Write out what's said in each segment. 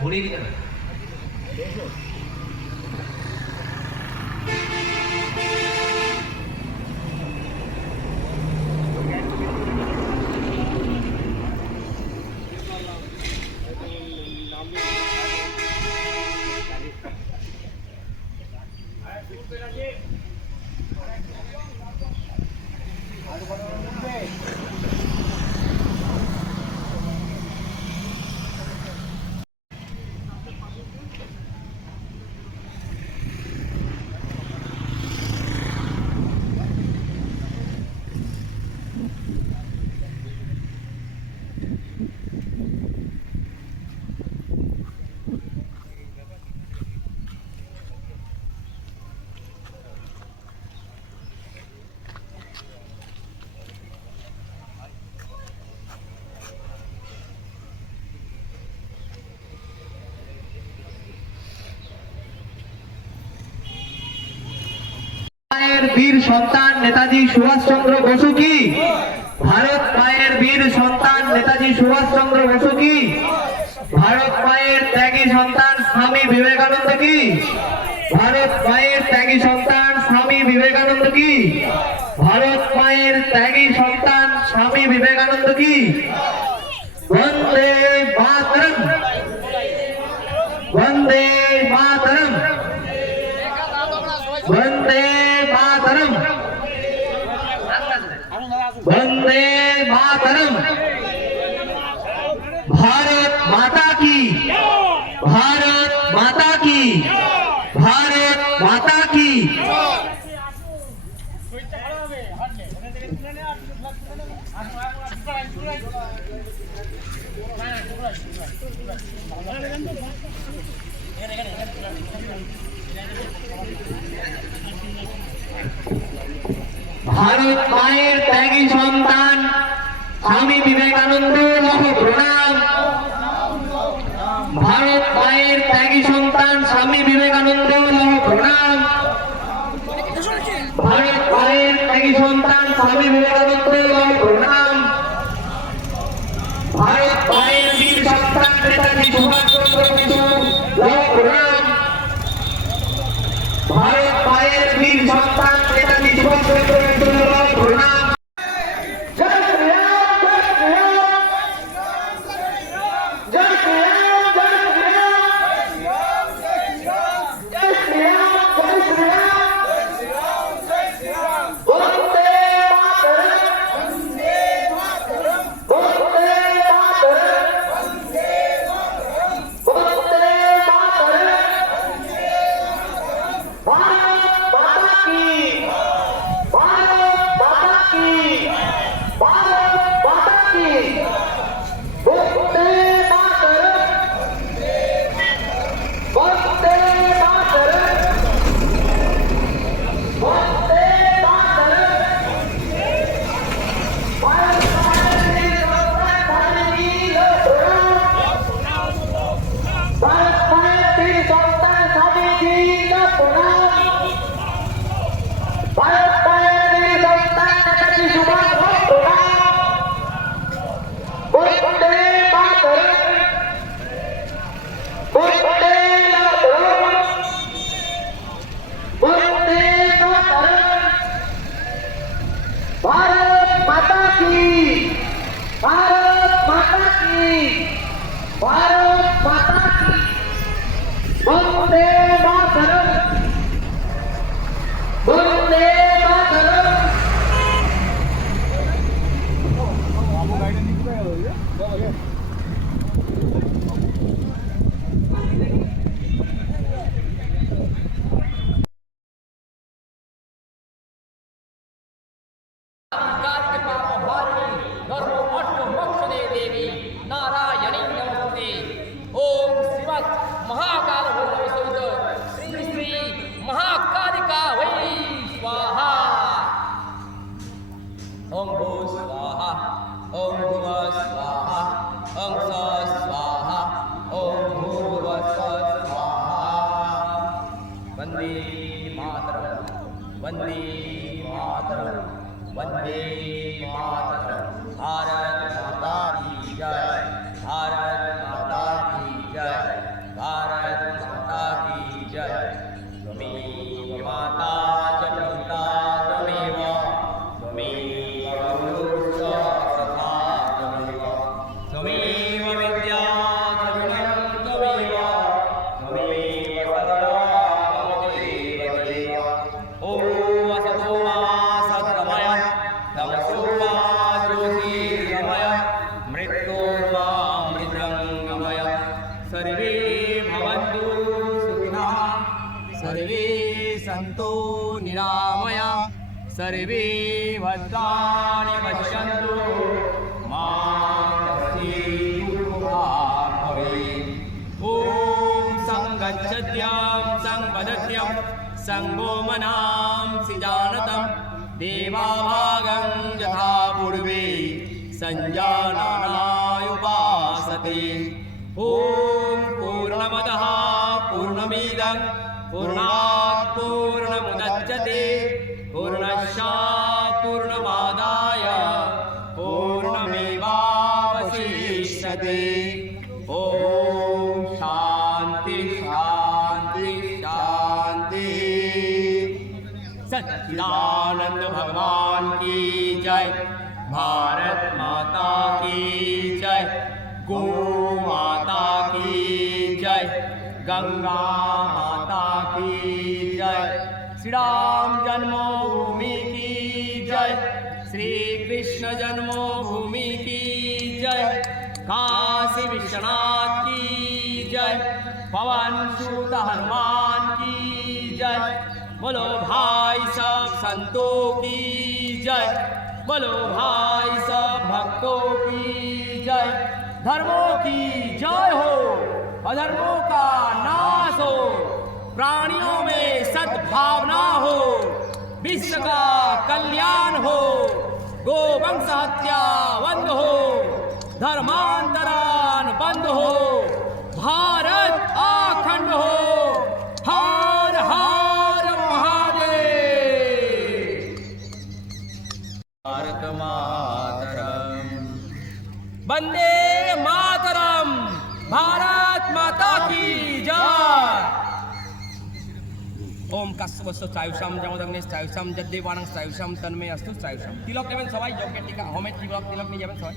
ঘুরিয়ে দিতে না। বীর সন্তান নেতাজি সুভাষচন্দ্র বসু কি? ভারত মায়ের বীর সন্তান নেতাজি সুভাষচন্দ্র বসু কি? ভারত মায়ের ত্যাগী সন্তান স্বামী বিবেকানন্দ কি? ভারত মায়ের ত্যাগী সন্তান স্বামী বিবেকানন্দ কি? ভারত মায়ের ত্যাগী সন্তান স্বামী বিবেকানন্দ কি? বন্দে মাতরম, বন্দে মাতরম, বন্দে मातरम, वंदे मातरम। भारत माता की, भारत माता की, भारत माता की। भारत माয়ের ত্যাগী সন্তান স্বামী বিবেকানন্দ লহ প্রণাম। भारत মায়ের ত্যাগী সন্তান স্বামী বিবেকানন্দ লহ প্রণাম। भारत মায়ের ত্যাগী সন্তান স্বামী বিবেকানন্দ লহ প্রণাম। भारत মায়ের বীর সন্তান নেতাজি সুভাষচন্দ্র বসু লহ প্রণাম। भारत माয়ের বীর সন্তান নেতাজি সুভাষচন্দ্র বসু লহ প্রণাম। भारत माता की, भारत माता की, भारत माता की। वंदे मातरम, वंदे मातरम। नारायणी नमस्ते। ओम श्रीमद महाकाल श्री श्री महाकालिका वै स्वाहा। ओम भू स्वाहा, ओम भुव स्वाहा, ओम स स्वाहा, ओम भूर्भुव स्वाहा। वंदे मातरम, वंदे मातरम, वंदे मातरम। भारत माता की जय। मृत्योर्मा ज्योतिर्गमय मृत्योर्मा मृदङ्गमय सर्वे भवन्तु सुखिनः सर्वे सन्तु निरामया सर्वे भद्राणि पश्यन्तु मा कश्चित् दुःखभाग् भवेत् ॐ सङ्गच्छत्यं सङ्वदत्यं सङ्गोमनां सिजानतं देवाभागं यथा पूर्वे सञ्जानानायुपासते ॐ पूर्णमदः पूर्णमिदं पूर्णात् पूर्णमुदच्यते पूर्णस्य पूर्णमादाय पूर्णमेवावशिष्यते ॐ शान्ति शान्ति शान्ति सच्चिदानंद भगवान की जय भारत माता की जय गौ माता की जय गंगा माता की जय श्री राम जन्मभूमि की जय श्री कृष्ण जन्मभूमि की जय काशी विश्वनाथ की जय पवन सुत हनुमान की जय बोलो भाई सब संतों की जय बोलो भाई सब भक्तों की जय धर्मों की जय हो अधर्मों का नाश हो प्राणियों में सद्भावना हो विश्व का कल्याण हो गोवंश हत्या बंद हो धर्मांतरण बंद हो भारत अखंड हो हर हर महादेव भारत मातरम वंदे मातरम भारत माता की जय ओम काश्यपस्य चायुषाम जमदग्ने चायुषाम जद्देवाणं चायुषाम तन्मे अस्तु चायुषाम तिलक নেবেন সবাই যোগ্যের টিকা হোমের তিলক নিয়ে যাবেন সবাই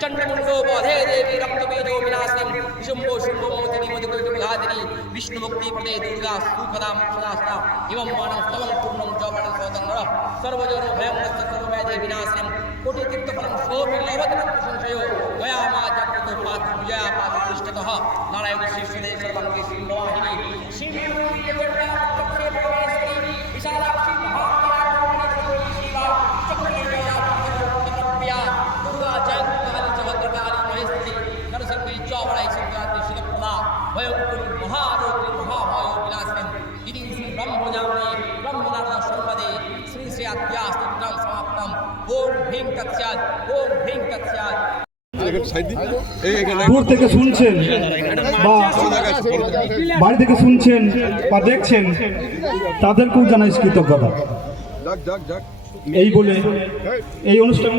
चंद्रमुंडो बोधे देवी रक्तबीजो विनाशिनी विशुंभो शुंभो मोदिनी मधुकैटो विघादिनी विष्णु मुक्ति प्रदे दुर्गा सुखदाम सदास्ता एवं मानं स्तवं पूर्णं जपणं स्वतंत्र सर्वजनो भयं नश्च सर्वव्याधि विनाशिनी कोटि तीर्थफलं सोऽपि लभते संशयो गया मा जगतो पात विजया पात पृष्ठतः नारायण शीर्षदे सर्वंगे श्रीवाहिनी श्रीरूपी जगन्नाथ चक्रे परमेश्वरी विशालाक्षी महाकाली शिवा चक्रे जया प्रिया दुर्गा जय भयंकर महारोगी महाभयो विनाशिनी इति श्री ब्रह्मजाने ब्रह्मनारायण संपदे श्री श्री अध्यास्तुत्रं समाप्तम ओम भीम तत्स्यात् ओम भीम तत्स्यात् দূর থেকে শুনছেন বা বাড়ি থেকে শুনছেন বা দেখছেন তাদেরকেও জানাই কৃতজ্ঞতা এই বলে এই অনুষ্ঠান